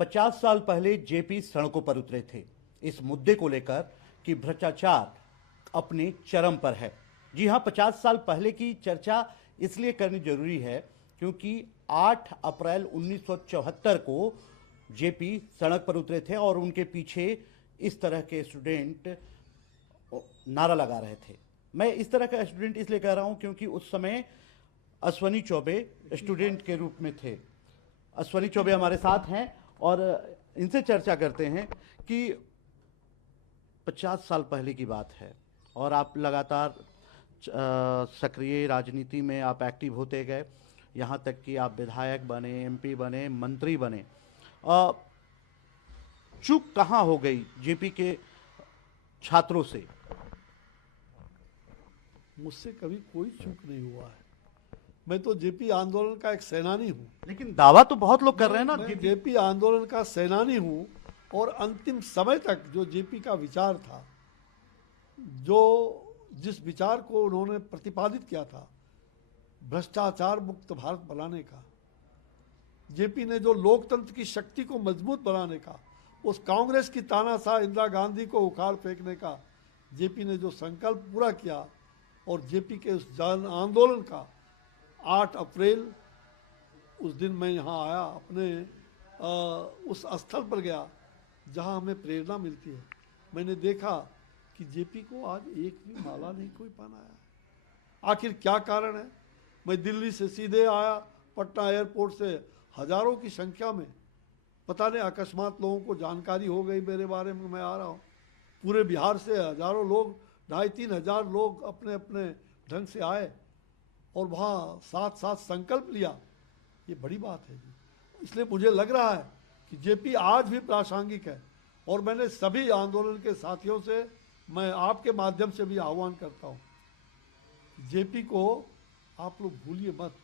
50 साल पहले जेपी सड़कों पर उतरे थे इस मुद्दे को लेकर कि भ्रष्टाचार अपने चरम पर है। जी हां, 50 साल पहले की चर्चा इसलिए करनी जरूरी है क्योंकि 8 अप्रैल 1974 को जेपी सड़क पर उतरे थे और उनके पीछे इस तरह के स्टूडेंट नारा लगा रहे थे। मैं इस तरह का स्टूडेंट इसलिए कह रहा हूं क्योंकि उस समय अश्वनी चौबे स्टूडेंट के रूप में थे। अश्वनी चौबे हमारे साथ हैं और इनसे चर्चा करते हैं कि 50 साल पहले की बात है और आप लगातार सक्रिय राजनीति में आप एक्टिव होते गए, यहाँ तक कि आप विधायक बने, एमपी बने, मंत्री बने। चूक कहाँ हो गई जेपी के छात्रों से? मुझसे कभी कोई चूक नहीं हुआ है। मैं तो जेपी आंदोलन का एक सेनानी हूँ। लेकिन दावा तो बहुत लोग कर रहे हैं ना। मैं जेपी आंदोलन का सेनानी हूँ और अंतिम समय तक जो जेपी का विचार था, जो जिस विचार को उन्होंने प्रतिपादित किया था, भ्रष्टाचार मुक्त भारत बनाने का, जेपी ने जो लोकतंत्र की शक्ति को मजबूत बनाने का, उस कांग्रेस की तानाशाह इंदिरा गांधी को उखाड़ फेंकने का जेपी ने जो संकल्प पूरा किया, और जेपी के उस जन आंदोलन का 8 अप्रैल उस दिन मैं यहाँ आया, अपने उस स्थल पर गया जहाँ हमें प्रेरणा मिलती है। मैंने देखा कि जेपी को आज एक भी माला नहीं कोई पहनाया। आखिर क्या कारण है? मैं दिल्ली से सीधे आया, पटना एयरपोर्ट से हजारों की संख्या में, पता नहीं अकस्मात लोगों को जानकारी हो गई मेरे बारे में, मैं आ रहा हूँ। पूरे बिहार से हजारों लोग, 2,500-3 हजार लोग अपने अपने ढंग से आए और वहाँ साथ साथ संकल्प लिया। ये बड़ी बात है जी। इसलिए मुझे लग रहा है कि जेपी आज भी प्रासंगिक है और मैंने सभी आंदोलन के साथियों से, मैं आपके माध्यम से भी आह्वान करता हूँ, जेपी को आप लोग भूलिए मत।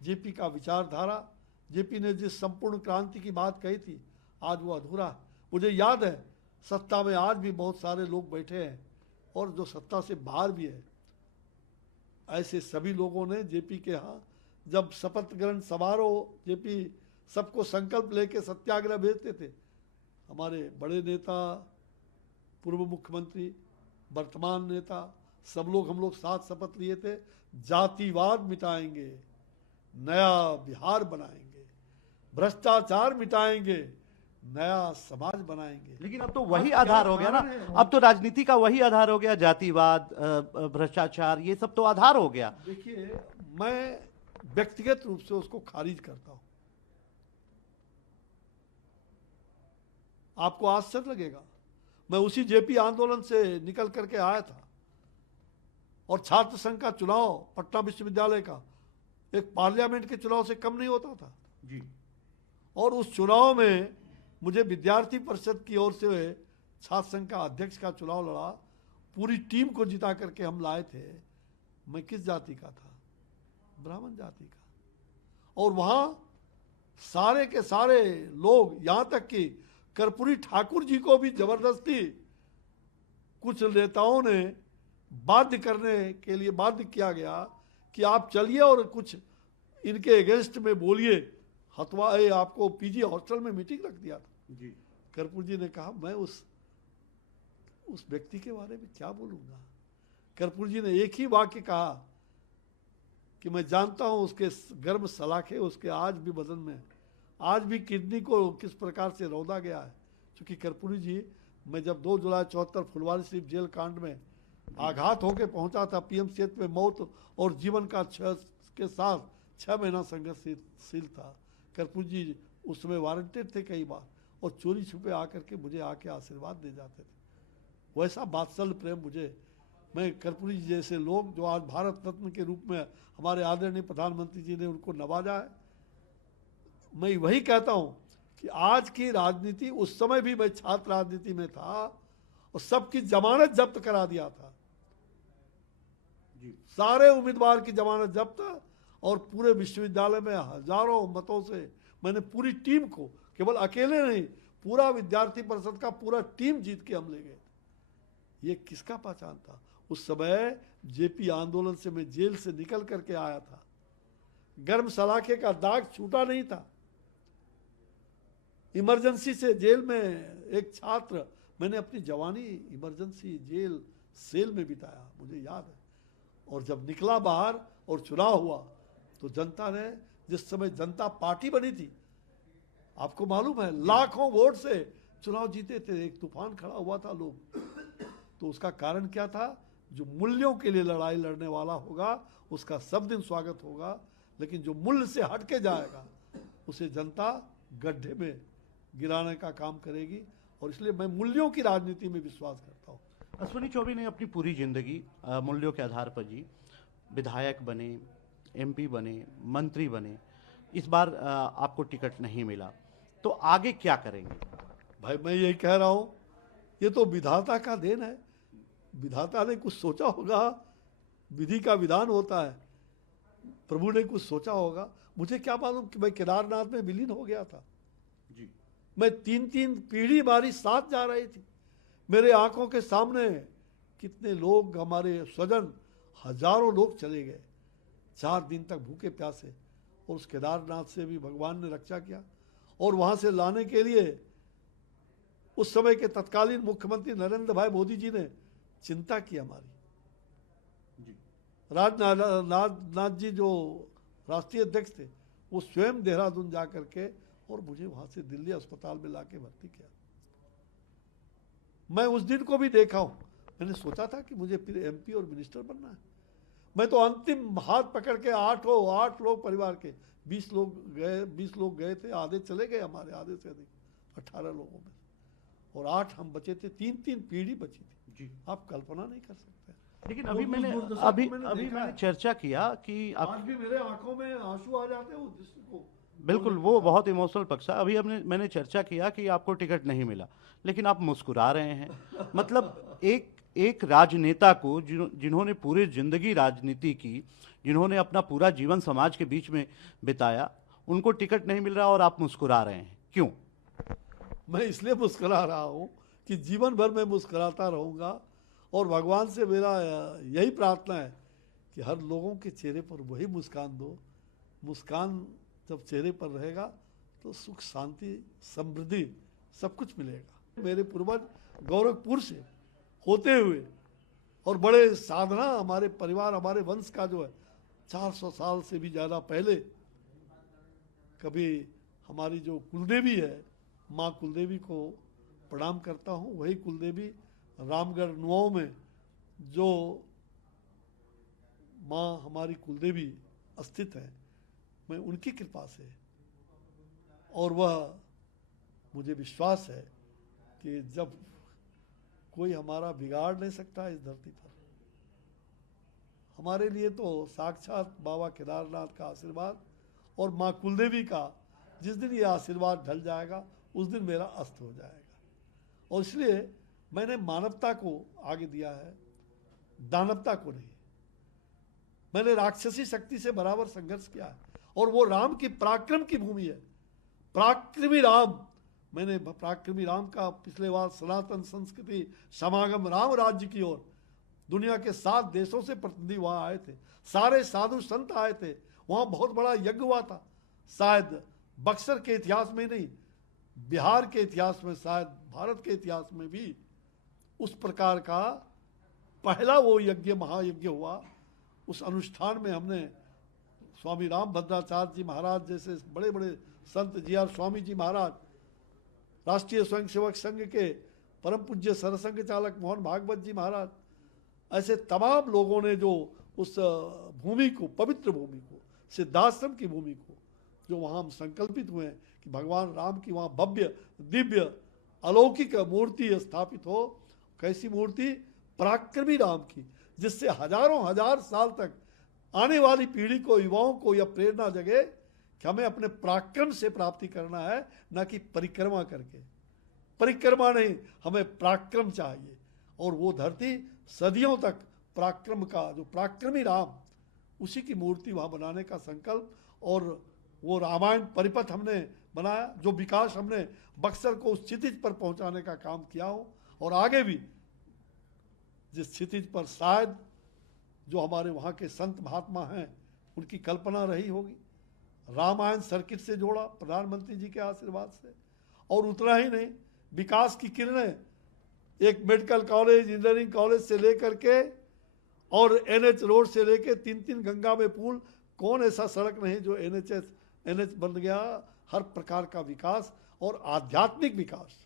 जेपी का विचारधारा, जेपी ने जिस संपूर्ण क्रांति की बात कही थी, आज वो अधूरा है। मुझे याद है सत्ता में आज भी बहुत सारे लोग बैठे हैं और जो सत्ता से बाहर भी है। ऐसे सभी लोगों ने जेपी के यहाँ जब शपथ ग्रहण समारोह, जेपी सबको संकल्प लेके सत्याग्रह भेजते थे, हमारे बड़े नेता, पूर्व मुख्यमंत्री, वर्तमान नेता, सब लोग, हम लोग साथ शपथ लिए थे, जातिवाद मिटाएंगे, नया बिहार बनाएंगे, भ्रष्टाचार मिटाएंगे, नया समाज बनाएंगे। लेकिन अब तो वही आधार हो गया ना। अब तो राजनीति का वही आधार हो गया, जातिवाद, भ्रष्टाचार, ये सब तो आधार हो गया। देखिए, मैं व्यक्तिगत रूप से उसको खारिज करता हूं। आपको आश्चर्य लगेगा, मैं उसी जेपी आंदोलन से निकल करके आया था और छात्र संघ का चुनाव पटना विश्वविद्यालय का एक पार्लियामेंट के चुनाव से कम नहीं होता था जी। और उस चुनाव में मुझे विद्यार्थी परिषद की ओर से छात्र संघ का अध्यक्ष का चुनाव लड़ा। पूरी टीम को जिता करके हम लाए थे। मैं किस जाति का था? ब्राह्मण जाति का। और वहां सारे के सारे लोग, यहां तक कि कर्पूरी ठाकुर जी को भी जबरदस्ती कुछ नेताओं ने बाध्य करने के लिए बाध्य किया गया कि आप चलिए और कुछ इनके अगेंस्ट में बोलिए। हथवाए आपको पीजी हॉस्टल में मीटिंग रख दिया था जी। कर्पूर जी ने कहा, मैं उस व्यक्ति के बारे में क्या बोलूंगा। कर्पूर जी ने एक ही वाक्य कहा कि मैं जानता हूं उसके गर्भ सलाखे उसके आज भी बदन में, आज भी किडनी को किस प्रकार से रौंदा गया है। क्योंकि कर्पूरी जी, मैं जब 2 जुलाई 74 फुलवारी शरीफ जेल कांड में आघात होकर पहुंचा था, पीएमसीएच में मौत और जीवन का के साथ 6 महीना संघर्षशील था। कर्पूर जी उसमें वारंटेड थे कई बार और चोरी छुपे आकर के मुझे आके आशीर्वाद दे जाते थे। वैसा वात्सल्य प्रेम मुझे, मैं कर्पूरी जी जैसे लोग जो आज भारत रत्न के रूप में हमारे आदरणीय प्रधानमंत्री जी ने उनको नवाजा है, मैं वही कहता हूं कि आज की राजनीति, उस समय भी मैं छात्र राजनीति में था और सबकी जमानत जब्त करा दिया था जी। सारे उम्मीदवार की जमानत जब्त और पूरे विश्वविद्यालय में हजारों मतों से मैंने पूरी टीम को, केवल अकेले नहीं, पूरा विद्यार्थी परिषद का पूरा टीम जीत के हम ले गए। ये किसका पहचान था? उस समय जेपी आंदोलन से मैं जेल से निकल करके आया था, गर्म सलाखे का दाग छूटा नहीं था। इमरजेंसी से जेल में एक छात्र, मैंने अपनी जवानी इमरजेंसी जेल सेल में बिताया, मुझे याद है। और जब निकला बाहर और चुनाव हुआ तो जनता ने, जिस समय जनता पार्टी बनी थी, आपको मालूम है लाखों वोट से चुनाव जीते थे, एक तूफान खड़ा हुआ था लोग। तो उसका कारण क्या था? जो मूल्यों के लिए लड़ाई लड़ने वाला होगा उसका सब दिन स्वागत होगा, लेकिन जो मूल्य से हट के जाएगा उसे जनता गड्ढे में गिराने का काम करेगी। और इसलिए मैं मूल्यों की राजनीति में विश्वास करता हूँ। अश्विनी चौबे ने अपनी पूरी जिंदगी मूल्यों के आधार पर जी, विधायक बने, एमपी बने, मंत्री बने, इस बार आपको टिकट नहीं मिला, तो आगे क्या करेंगे? भाई मैं यही कह रहा हूँ, ये तो विधाता का देन है। विधाता ने कुछ सोचा होगा, विधि का विधान होता है, प्रभु ने कुछ सोचा होगा। मुझे क्या मालूम कि मैं केदारनाथ में विलीन हो गया था जी। मैं 3-3 पीढ़ी बारी साथ जा रही थी, मेरे आंखों के सामने कितने लोग, हमारे स्वजन, हजारों लोग चले गए 4 दिन तक भूखे प्यासे। और उस केदारनाथ से भी भगवान ने रक्षा किया। और वहां से लाने के लिए उस समय के तत्कालीन मुख्यमंत्री नरेंद्र भाई मोदी जी ने चिंता की हमारी। जी। राजनाथ जी जो राष्ट्रीय अध्यक्ष थे, वो स्वयं देहरादून जा करके और मुझे वहां से दिल्ली अस्पताल में लाके भर्ती किया। मैं उस दिन को भी देखा हूं। मैंने सोचा था कि मुझे फिर एमपी और मिनिस्टर बनना है। मैं तो अंतिम हाथ पकड़ के 8 लोग परिवार के 20 लोग गए थे, आधे चले गए, हमारे आधे से अधिक 18 लोगों में, और 8 हम बचे थे। 3-3 पीढ़ी बची थी जी। आप कल्पना नहीं कर सकते। लेकिन अभी मैंने चर्चा किया कि आज भी मेरे आंखों में आंसू आ जाते हैं उस दृश्य को। बिल्कुल, वो बहुत इमोशनल पक्ष है। अभी मैंने चर्चा किया कि आपको टिकट नहीं मिला, लेकिन आप मुस्कुरा रहे हैं। मतलब एक राजनेता को जिन्होंने पूरी जिंदगी राजनीति की, जिन्होंने अपना पूरा जीवन समाज के बीच में बिताया, उनको टिकट नहीं मिल रहा और आप मुस्कुरा रहे हैं, क्यों? मैं इसलिए मुस्कुरा रहा हूं कि जीवन भर मैं मुस्कुराता रहूंगा। और भगवान से मेरा यही प्रार्थना है कि हर लोगों के चेहरे पर वही मुस्कान दो। मुस्कान जब चेहरे पर रहेगा तो सुख, शांति, समृद्धि सब कुछ मिलेगा। मेरे पूर्वज गोरखपुर से होते हुए, और बड़े साधना, हमारे परिवार, हमारे वंश का जो है 400 साल से भी ज़्यादा पहले, कभी हमारी जो कुलदेवी है, माँ कुलदेवी को प्रणाम करता हूँ। वही कुलदेवी रामगढ़ नुआओं में जो माँ हमारी कुलदेवी स्थित है, मैं उनकी कृपा से, और वह मुझे विश्वास है कि जब कोई हमारा बिगाड़ नहीं सकता इस धरती पर, हमारे लिए तो साक्षात बाबा केदारनाथ का आशीर्वाद और माँ कुलदेवी का, जिस दिन ये आशीर्वाद ढल जाएगा उस दिन मेरा अस्त हो जाएगा। और इसलिए मैंने मानवता को आगे दिया है, दानवता को नहीं। मैंने राक्षसी शक्ति से बराबर संघर्ष किया है। और वो राम की पराक्रम की भूमि है, पराक्रमी राम। मैंने पराक्रमी राम का पिछले बार सनातन संस्कृति समागम राम राज्य की ओर, दुनिया के 7 देशों से प्रतिनिधि वहां आए थे, सारे साधु संत आए थे। वहां बहुत बड़ा यज्ञ हुआ था, शायद बक्सर के इतिहास में नहीं, बिहार के इतिहास में, शायद भारत के इतिहास में भी उस प्रकार का पहला वो यज्ञ, महायज्ञ हुआ। उस अनुष्ठान में हमने स्वामी रामभद्राचार्य जी महाराज जैसे बड़े बड़े संत, जी.आर. स्वामी जी महाराज, राष्ट्रीय स्वयंसेवक संघ के परम पूज्य सरसंघ चालक मोहन भागवत जी महाराज, ऐसे तमाम लोगों ने जो उस भूमि को, पवित्र भूमि को, सिद्धाश्रम की भूमि को, जो वहाँ हम संकल्पित हुए हैं कि भगवान राम की वहाँ भव्य दिव्य अलौकिक मूर्ति स्थापित हो। कैसी मूर्ति? पराक्रमी राम की, जिससे हजारों हजार साल तक आने वाली पीढ़ी को, युवाओं को यह प्रेरणा जगे कि हमें अपने पराक्रम से प्राप्ति करना है, न कि परिक्रमा करके। परिक्रमा नहीं, हमें पराक्रम चाहिए। और वो धरती सदियों तक पराक्रम का, जो पराक्रमी राम, उसी की मूर्ति वहाँ बनाने का संकल्प, और वो रामायण परिपथ हमने बनाया, जो विकास हमने बक्सर को उस क्षितिज पर पहुँचाने का काम किया हो। और आगे भी जिस क्षितिज पर शायद जो हमारे वहाँ के संत महात्मा हैं उनकी कल्पना रही होगी, रामायण सर्किट से जोड़ा प्रधानमंत्री जी के आशीर्वाद से, और उतना ही नहीं, विकास की किरणें एक मेडिकल कॉलेज, इंजीनियरिंग कॉलेज से लेकर के और एनएच रोड से लेके 3-3 गंगा में पुल, कौन ऐसा सड़क नहीं जो एनएच बन गया। हर प्रकार का विकास और आध्यात्मिक विकास।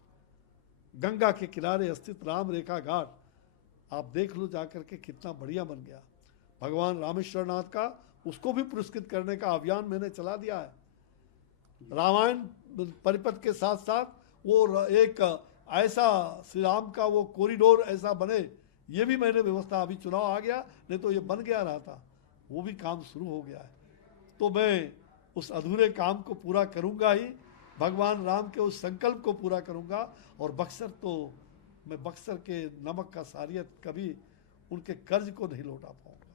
गंगा के किनारे स्थित राम रेखा घाट आप देख लो जाकर के, कितना बढ़िया बन गया। भगवान रामेश्वर नाथ का, उसको भी पुरस्कृत करने का अभियान मैंने चला दिया है। रामायण परिपथ के साथ साथ वो एक ऐसा श्री राम का वो कॉरिडोर ऐसा बने, ये भी मैंने व्यवस्था, अभी चुनाव आ गया नहीं तो ये बन गया रहा था, वो भी काम शुरू हो गया है। तो मैं उस अधूरे काम को पूरा करूंगा ही, भगवान राम के उस संकल्प को पूरा करूंगा। और बक्सर तो मैं बक्सर के नमक का सारियत कभी उनके कर्ज को नहीं लौटा पाऊंगा।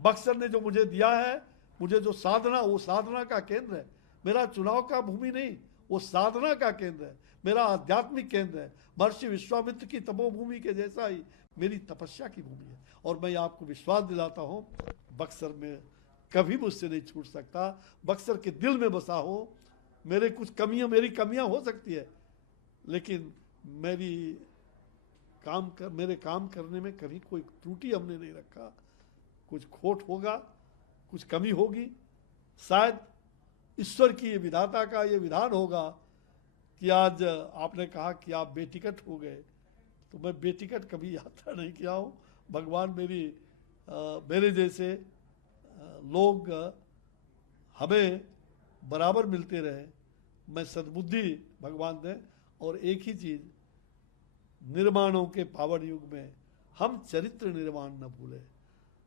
बक्सर ने जो मुझे दिया है, मुझे जो साधना, वो साधना का केंद्र है। मेरा चुनाव का भूमि नहीं, वो साधना का केंद्र है, मेरा आध्यात्मिक केंद्र है। महर्षि विश्वामित्र की तपोभूमि के जैसा ही मेरी तपस्या की भूमि है। और मैं आपको विश्वास दिलाता हूँ, बक्सर में कभी मुझसे नहीं छूट सकता। बक्सर के दिल में बसा हो। मेरी कमियां हो सकती है, लेकिन मेरे काम करने में कभी कोई त्रुटि हमने नहीं रखा। कुछ खोट होगा, कुछ कमी होगी, शायद ईश्वर की ये विधाता का ये विधान होगा कि आज आपने कहा कि आप बेटिकट हो गए, तो मैं बेटिकट कभी यात्रा नहीं किया हूँ। भगवान मेरे जैसे लोग हमें बराबर मिलते रहे, मैं सद्बुद्धि भगवान दें। और एक ही चीज, निर्माणों के पावन युग में हम चरित्र निर्माण न भूले,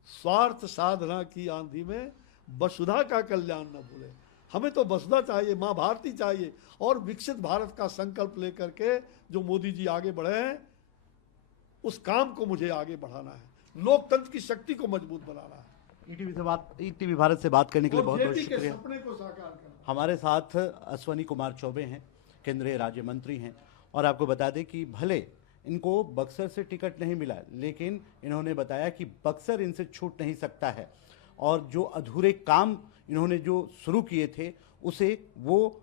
स्वार्थ साधना की आंधी में वसुधा का कल्याण न भूले। हमें तो वसुधा चाहिए, माँ भारती चाहिए। और विकसित भारत का संकल्प लेकर के जो मोदी जी आगे बढ़े हैं, उस काम को मुझे आगे बढ़ाना है। लोकतंत्र की शक्ति को मजबूत बनाना है। ईटीवी भारत से बात करने के लिए बहुत बहुत जेपी के शुक्रिया। सपने को साकार करना। हमारे साथ अश्वनी कुमार चौबे हैं, केंद्रीय राज्य मंत्री हैं। और आपको बता दें कि भले इनको बक्सर से टिकट नहीं मिला, लेकिन इन्होंने बताया कि बक्सर इनसे छूट नहीं सकता है। और जो अधूरे काम इन्होंने जो शुरू किए थे, उसे वो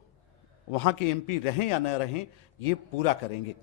वहाँ के एमपी रहें या न रहें, ये पूरा करेंगे।